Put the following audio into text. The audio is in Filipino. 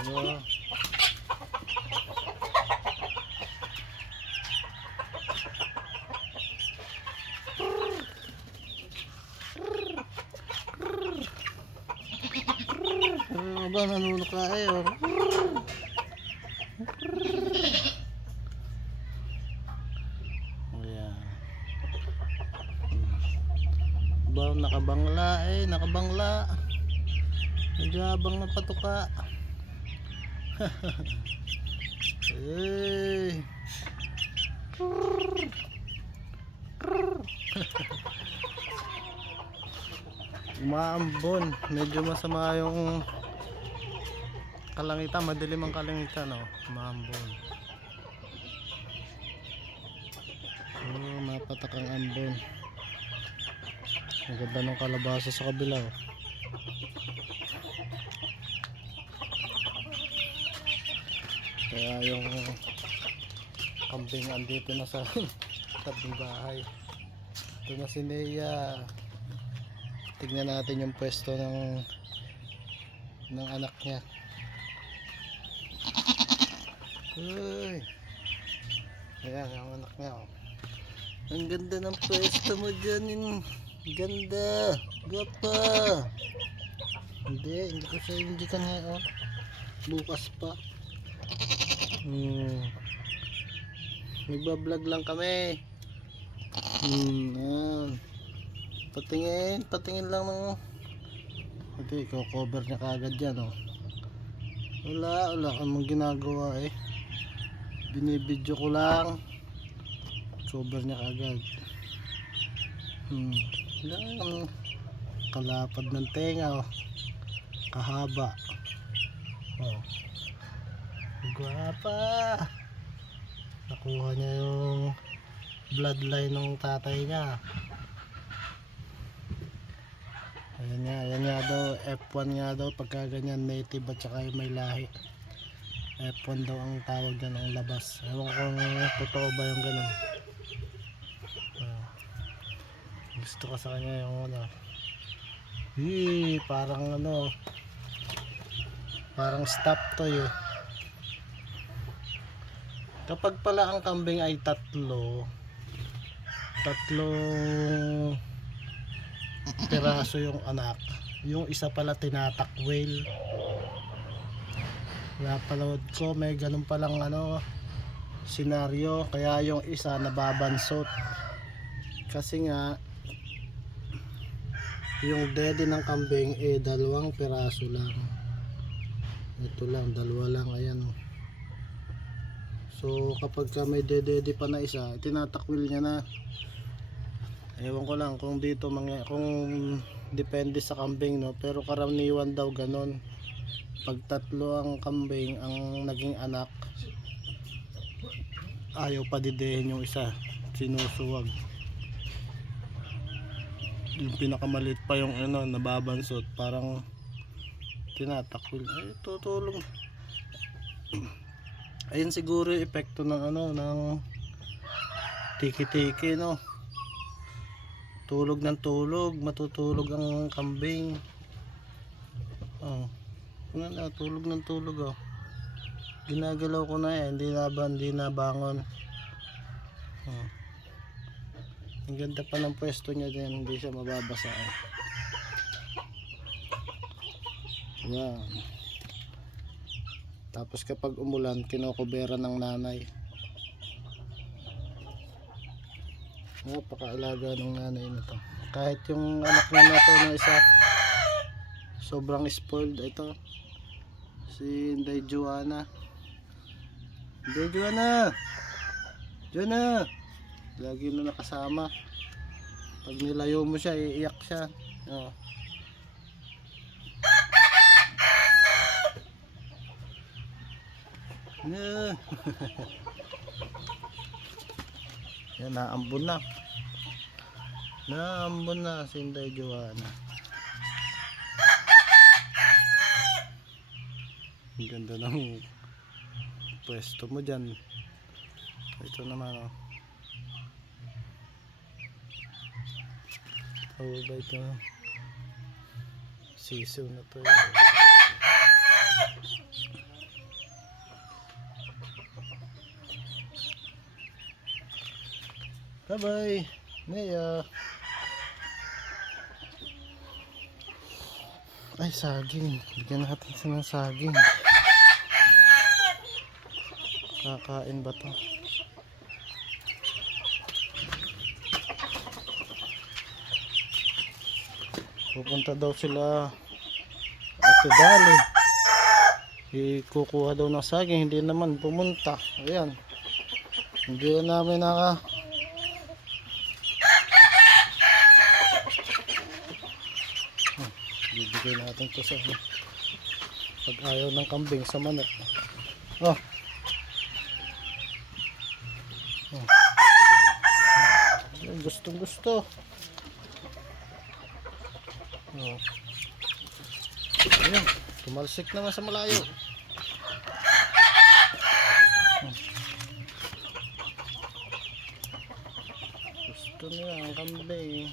Ba nanunok ka eh? oh. Ayan. Ba, nakabangla eh, nakabangla. Nagabang na patuka. Eh. Umaambon. Medyo masama yung kalangitan. Madilim ang kalangitan. Oh. Umaambon. Oh, mapatak ang ambon. Ang ganda ng kalabasa sa kabila. Oh. Kaya yung kambing andito na sa tabing bahay. Ito na si Nea. Tignan natin yung pwesto ng ng anak niya. Uy. Ayan, yung anak niya. Oh. Ang ganda ng pwesto mo dyan. Yung ganda. Gapa. Hindi, hindi ko sa hindi ka nga. Oh. Bukas pa. Hmm. Nagbablog lang kami. Hmm, yan. Patingin, patingin lang ng Pati, ikaw cover niya kagad yan, oh. Wala, wala kamang ginagawa eh. Binibidyo ko lang. Cover niya kagad. Hmm. Lang. Kalapad ng tenga, oh. Kahaba. Oh. Guwapa. Nakuha niya yung bloodline ng tatay niya. Ayan nga, ayan nga daw, F1 nga daw, pagka ganyan native at saka may lahi. F1 daw ang tawag dyan ang labas. Ewan ko kung totoo ba yung ganun. Ah. Gusto ko sa kanya yung ano. Hii, parang ano, parang stop toy eh. Kapag pala ang kambing ay tatlo, tatlong piraso yung anak, yung isa pala tinatakwil. Napanood ko, may ganun palang ano, senaryo, kaya yung isa nababansot. Kasi nga, yung daddy ng kambing eh dalawang piraso lang. Ito lang, dalawa lang, ayan. oh. So kapag ka may dedede pa na isa, tinatakwil niya na. Ewan ko lang kung dito mga kung depende sa kambing no, pero karaniwan daw ganon. Pag tatlo ang kambing ang naging anak, ayaw pa didehin yung isa, sinusuwag. Yung pinakamalit pa yung ano, nababansot, parang tinatakwil. Ay, tutulong. Ayun siguro yung epekto ng ano, ng tiki-tiki, no? Tulog ng tulog, matutulog ang kambing. Oh. Ano na, tulog ng tulog, oh. Ginagalaw ko na eh, hindi na hindi na bangon. Oh. Ang ganda pa ng pwesto niya din, hindi siya mababasa. Eh. Tapos kapag umulan, kinokobera ng nanay. Napakaalaga ng nanay nito. Kahit yung anak niya na to na isa, sobrang spoiled. Ito, si Inday Joanna. Inday Joanna! Joanna! Lagi na nakasama. Pag nilayo mo siya, iiyak siya. Oh. Yeah. Yan, naambon na. Naambon na si Inday Joanna. Ang ganda ng pwesto mo dyan. Ito naman oh. Oh, ba ito? Siso na to. eh. Bye bye. Nea. Ay, saging. Bigyan natin siya ng saging. Kakain ba to? Pupunta daw sila Ate Dali. Ikukuha daw ng saging, hindi naman pumunta. Ayan. Hindi na namin naka Hmm, Bibigay natin to sa ano. Pag ayaw ng kambing sa manok. Oh. Oh. Gustong gusto. Oh. Ayan, tumalsik naman sa malayo. Oh. Gusto niya ang kambing.